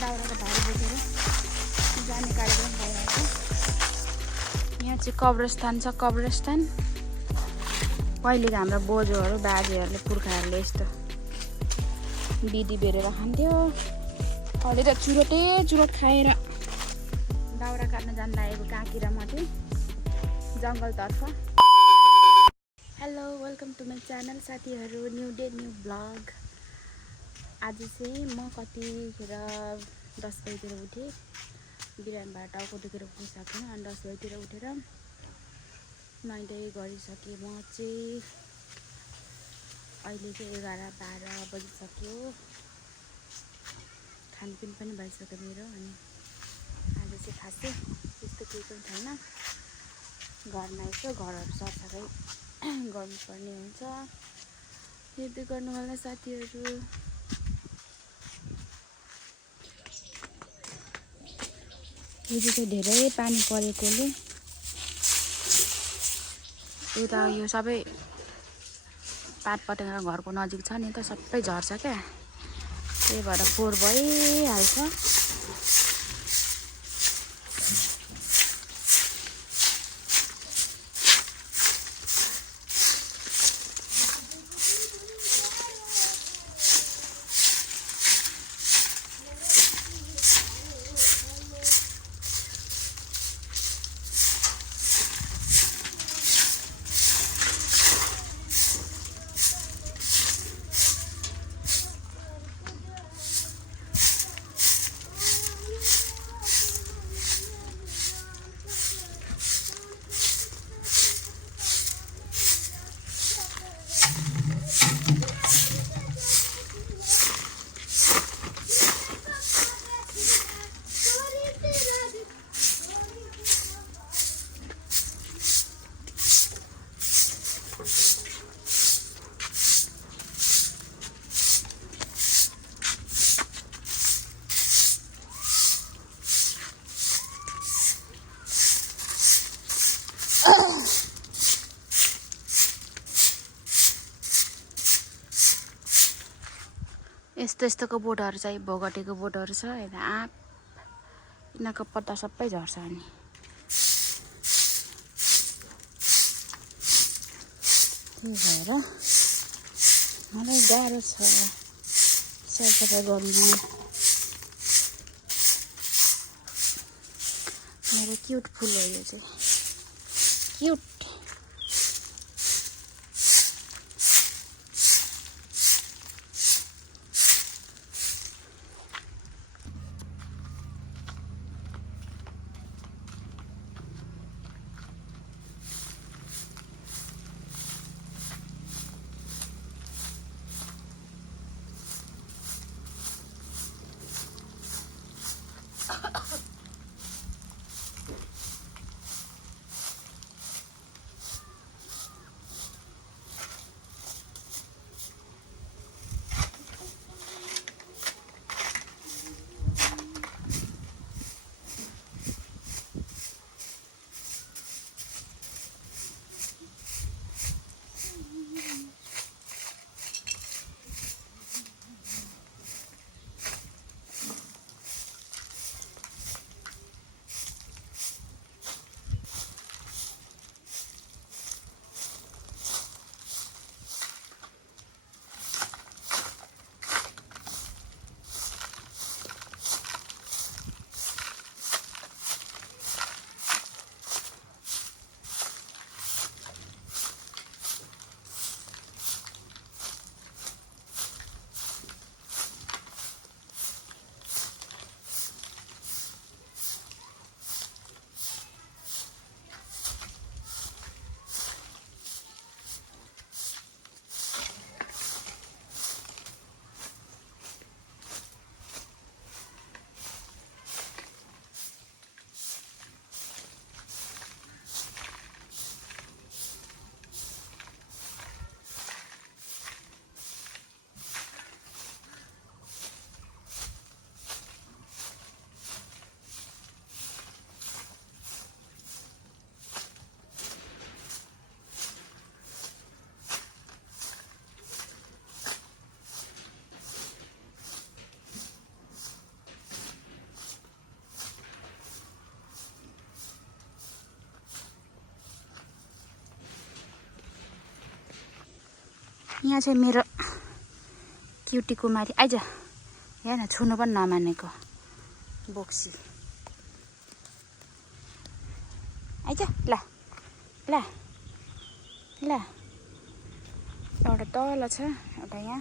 दाउराको भारी बोकेर जाने कार्यक्रम भइरहेको छ। यहाँ चाहिँ कब्रस्थान छ। कब्रस्थान पहिलेको हाम्रो बोजूहरू बाजेहरूले पुर्खाहरूले यस्तो बिदी बेरेर खान्थ्यो। अहिले त चुरोट खाएर दाउरा काट्न जान लागेको काकी र म चाहिँ जङ्गलतर्फ। Hello, welcome to my channel साथीहरू। New day new blog. आज चाहिँ म कतिखेर 10 बजीतिर उठेँ। बिरानबाट टाउको दुखेर उठ्न सकिनँ अनि 10 बजीतिर उठेर नुहाइधुवाइ गरिसकेँ। म चाहिँ अहिले चाहिँ 11-12 बजिसक्यो। खानपिन पनि भइसक्यो मेरो। अनि आज चाहिँ खासै त्यस्तो केही पनि छैन। घरमा यसो घरहरू सरसफाइ गर्नुपर्ने हुन्छ। हेर्दै गर्नु होला साथीहरू। हिजो चाहिँ धेरै पानी परेकोले उता यो सबै पाटपटेङ्ग्रा घरको नजिक छ नि त सबै झर्छ क्या। त्यही भएर फोहोर भइहाल्छ। यस्तोको बोटहरू चाहिँ भोगटेको बोटहरू छ। यता आँप यिनीहरूको पत्ता सबै झर्छ। अनि त्यही भएर मलाई गाह्रो छ सरसफाइ गर्नु। मेरो क्युट फुल हो यो चाहिँ, क्युट। यहाँ चाहिँ मेरो क्युटी कुमारी आइज हेर न छुनु पनि नमानेको बोक्सी आइज ल ल ल एउटा तल छ एउटा यहाँ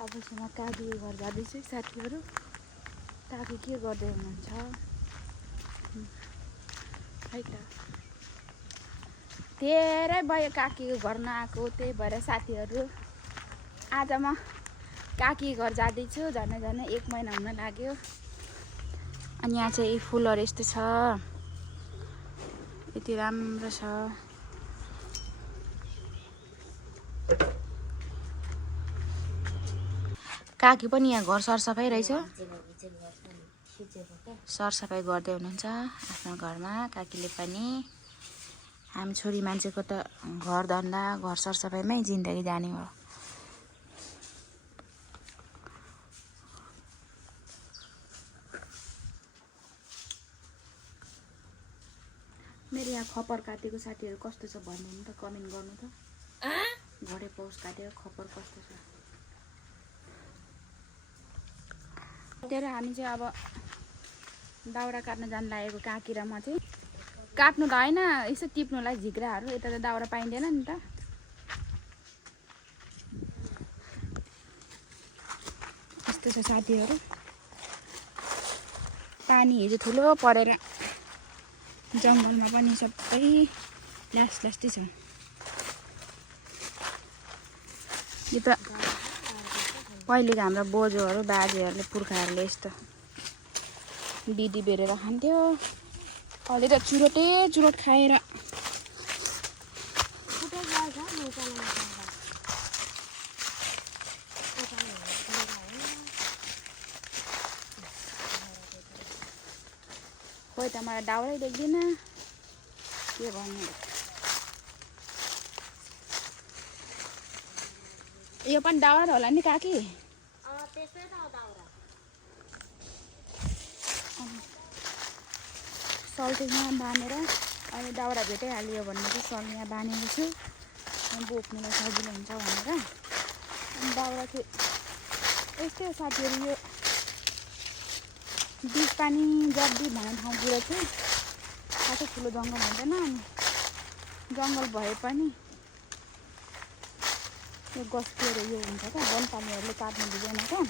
अबसम्म काकीको घर जाँदैछु साथीहरू काकी के गर्दै हुनुहुन्छ है त धेरै भयो काकीको घर नआएको त्यही भएर साथीहरू आज म काकी घर जाँदैछु झन् 1 महिना हुन लाग्यो अनि यहाँ चाहिँ फुलहरू यस्तो छ यति राम्रो छ काकी पनि यहाँ घर सरसफाइ रहेछ सरसफाइ गर्दै हुनुहुन्छ आफ्नो घरमा काकीले पनि हामी छोरी मान्छेको त घर धन्दा घर सरसफाइमै जिन्दगी जाने हो मेरो यहाँ खपर काटेको साथीहरू कस्तो छ भन्नु त कमेन्ट गर्नु त घरे पौस काटेर खपर कस्तो छ तेरो हामी चाहिँ अब दाउरा काट्न जान लागेको काकी र म चाहिँ काट्नु त हैन यसो टिप्नुलाई झिक्राहरू यता त दाउरा पाइँदैन नि त यस्तो छ साथीहरू पानी हिजो ठुलो परेर जङ्गलमा पनि सबै लास्टै छ यो त पहिलेको हाम्रो बोजूहरू बाजेहरूले पुर्खाहरूले यस्तो बिदी बेरेर खान्थ्यो अहिले त चुरोट खाएर खोइ त मलाई दाउरै देख्दिन के भन्नु यो पनि दाउरा होला नि काकी सल्टीमा बाँधेर अहिले दाउरा भेटाइहाल्यो भन्ने चाहिँ सल यहाँ बाँधेको छु बोक्नुलाई सजिलो हुन्छ भनेर अनि दाउरा चाहिँ यस्तै हो साथीहरू यो बिच पानी जब्दी भन्ने ठाउँतिर चाहिँ खासै ठुलो जङ्गल हुँदैन अनि जङ्गल भए पनि यो गस्तीहरू यो हुन्छ क्या वनपानीहरूले काट्नु दिँदैन क्या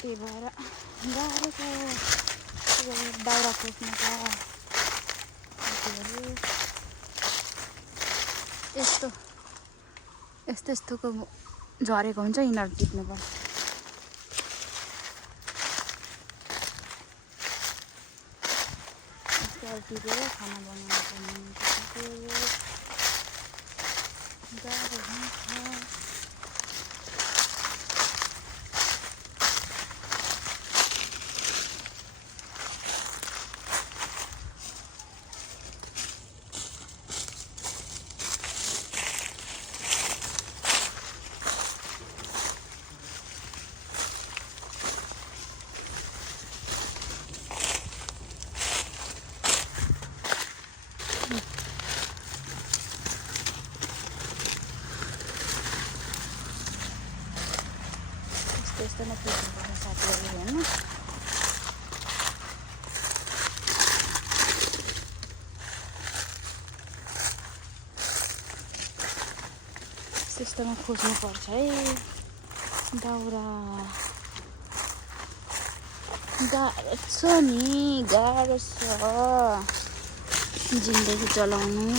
त्यही भएर गाह्रो छ दाउरा खोज्नु त यस्तोको झरेको हुन्छ यिनीहरू टिप्नु पर्छ यस्तोहरू टिपेर खाना बनाउनु गाह्रो हुन्छ यस्तोमा टिप्नुपर्छ साथीहरू हेर्नु त्यस्तोमा खोज्नुपर्छ है दाउरा गाह्रो छ नि गाह्रो छ जिन्दगी चलाउनु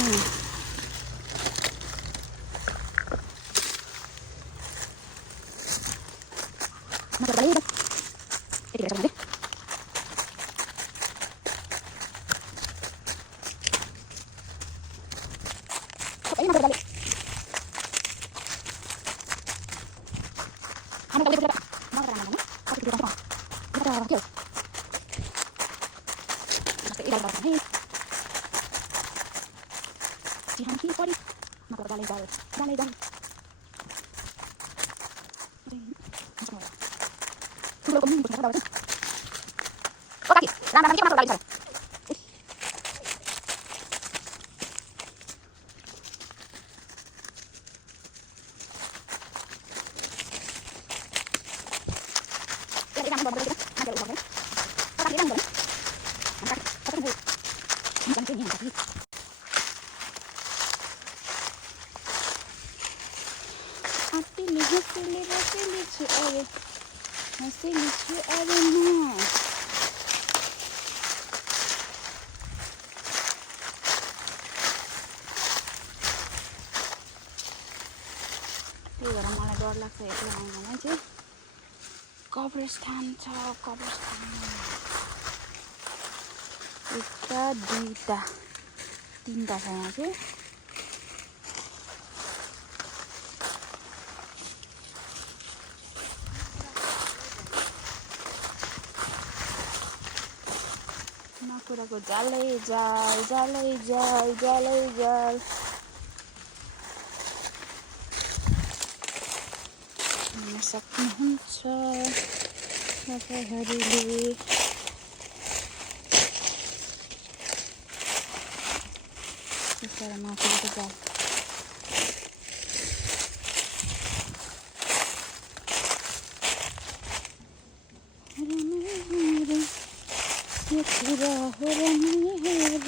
हँसिली रसिली छु अरे हँसिली छु अरे म त्यही भएर मलाई डर लाग्छ एक्लै आउनमा चाहिँ कब्रस्थान छ कब्रस्थान एउटा दुईटा तीनटा छ यहाँ चाहिँ नकुराको जालै जाल जालै जाल जालै जाल सक्नुहुन्छ तपाईँहरूले त्यसबाट नकुराको जाल यो कुरा हो र मेरा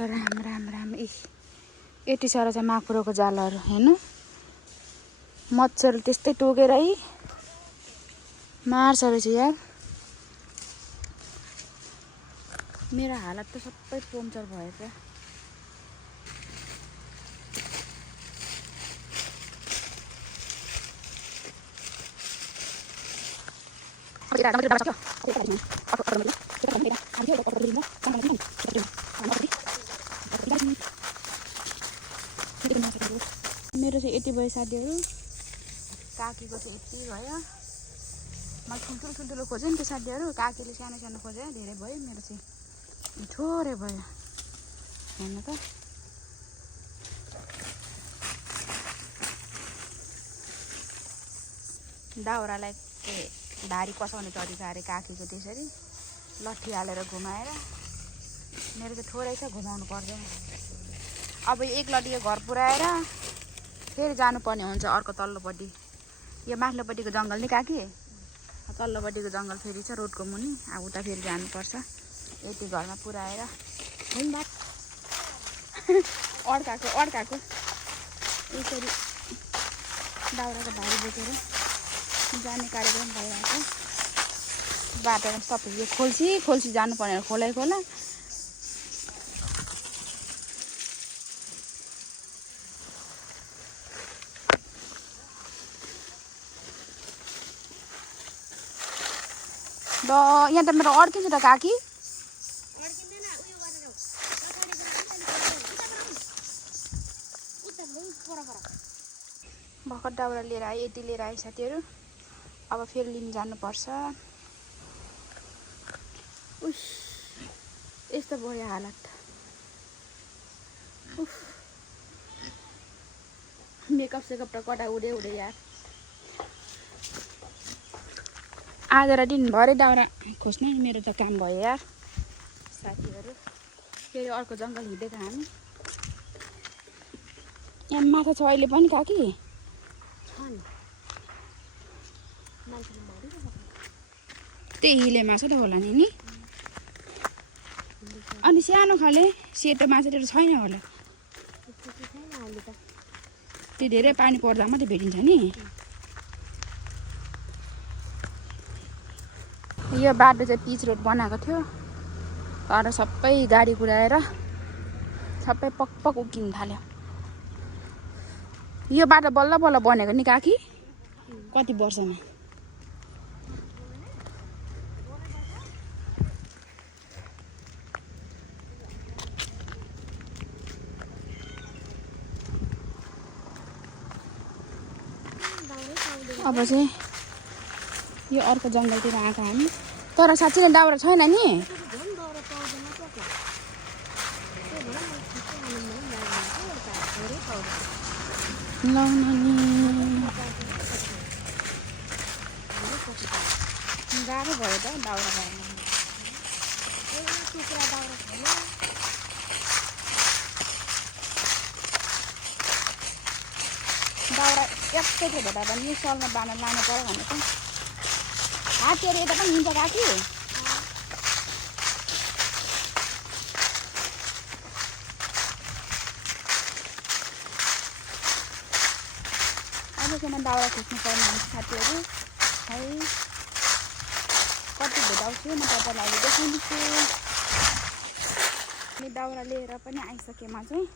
राम राम राम यति साह्रो चाहिँ माकुरोको जालहरू हेर्नु मच्छर त्यस्तै टोकेरै मार्छ रहेछ यार मेरो हालत त सबै पम्चर भएछ मेरो चाहिँ यति भयो साथीहरू काकीको चाहिँ यति भयो म ठुल्ठुलो खोजेँ नि त्यो साथीहरू काकीले सानो सानो खोज्यो धेरै भयो मेरो चाहिँ थोरै भयो हेर्नु त दाउरालाई भारी कसाउने तरिका अरे काकीको त्यसरी लट्ठी हालेर घुमाएर मेरो चाहिँ थोरै छ घुमाउनु पर्दैन अब एक लट्ठीको घर पुऱ्याएर फेरि जानुपर्ने हुन्छ अर्को तल्लोपट्टि यो माथिल्लोपट्टिको जङ्गल नि काकी तल्लोपट्टिको जङ्गल फेरि छ रोडको मुनि अब उता फेरि जानुपर्छ यति घरमा पुऱ्याएर अड्काएको यसरी दाउराको भारी बोकेर जाने कार्यक्रम भइरहेको बाटोमा सबै यो खोल्सी जानुपर्ने खोलै खोला यहाँ त मेरो अड्किन्छ त काकी भर्खर दाउरा लिएर आएँ यति लिएर आएँ साथीहरू अब फेरि लिन जानुपर्छ उस यस्तो भयो हालत मेकअप सेकअप त कटा उडे यार आज र दिनभरि दाउरा खोज्नु मेरो त काम भयो यार साथीहरू फेरि अर्को जङ्गल हिँडेको हामी यहाँ माछा छ अहिले पनि काकी त्यही हिले माछा त होला नि अनि सानो खाले सेतो माछाहरू छैन होला त्यो धेरै पानी पर्दा मात्रै भेटिन्छ नि यो बाटो चाहिँ पिच रोड बनाएको थियो तर सबै गाडी कुदाएर सबै पकपक उक्किन थाल्यो यो बाटो बल्ल बल्ल बनेको नि काकी कति वर्षमा अब चाहिँ यो अर्को जङ्गलतिर आएको हामी तर साँच्चै नै दाउरा छैन नि गाह्रो भयो त दाउरा दाउरा एकैचोटि भेट्दा पनि सलमा बाँधेर लानु पर्यो भनेको हातहरू यता पनि हुन्छ काकी मान्छेमा दाउरा खोज्नु पर्ने हुन्छ साथीहरू है। कति भेटाउँछु म तपाईँलाई अहिले देखाउँछु। अनि दाउरा लिएर पनि आइसकेमा चाहिँ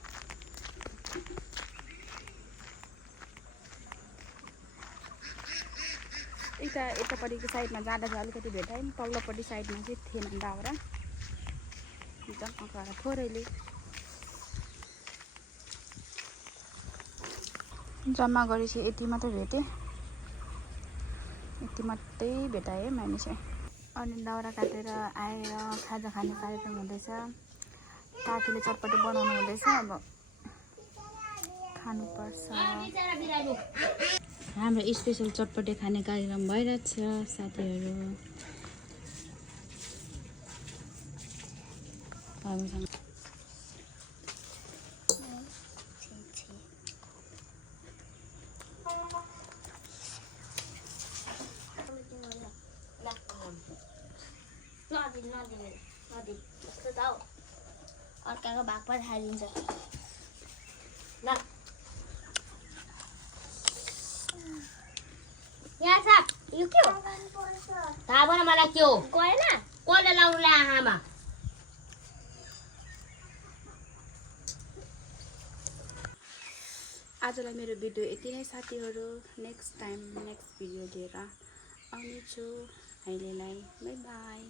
यतापट्टिको साइडमा जाँदा चाहिँ अलिकति भेटाएँ नि, तल्लोपट्टि साइडमा चाहिँ थिएन दाउरा, जम्मा गरेर थोरैले जम्मा गरेपछि यति मात्रै भेटेँ, यति मात्रै भेटाएँ मैले चाहिँ। अनि दाउरा काटेर आएर खाजा खाने कार्यक्रम हुँदैछ। काकीले चटपटी बनाउनु हुँदैछ, अब खानुपर्छ। हाम्रो स्पेसल चटपटी खाने कार्यक्रम भइरहेछ साथीहरू। अर्काको भाग पनि खाइदिन्छ ल। यहाँ साप यो के हो थाहा भएन मलाई के हो गएन कसले लाउनु ल्या आँखामा। आजलाई मेरो भिडियो यति नै साथीहरू। नेक्स्ट भिडियो लिएर आउनेछु। अहिलेलाई बाई बाई।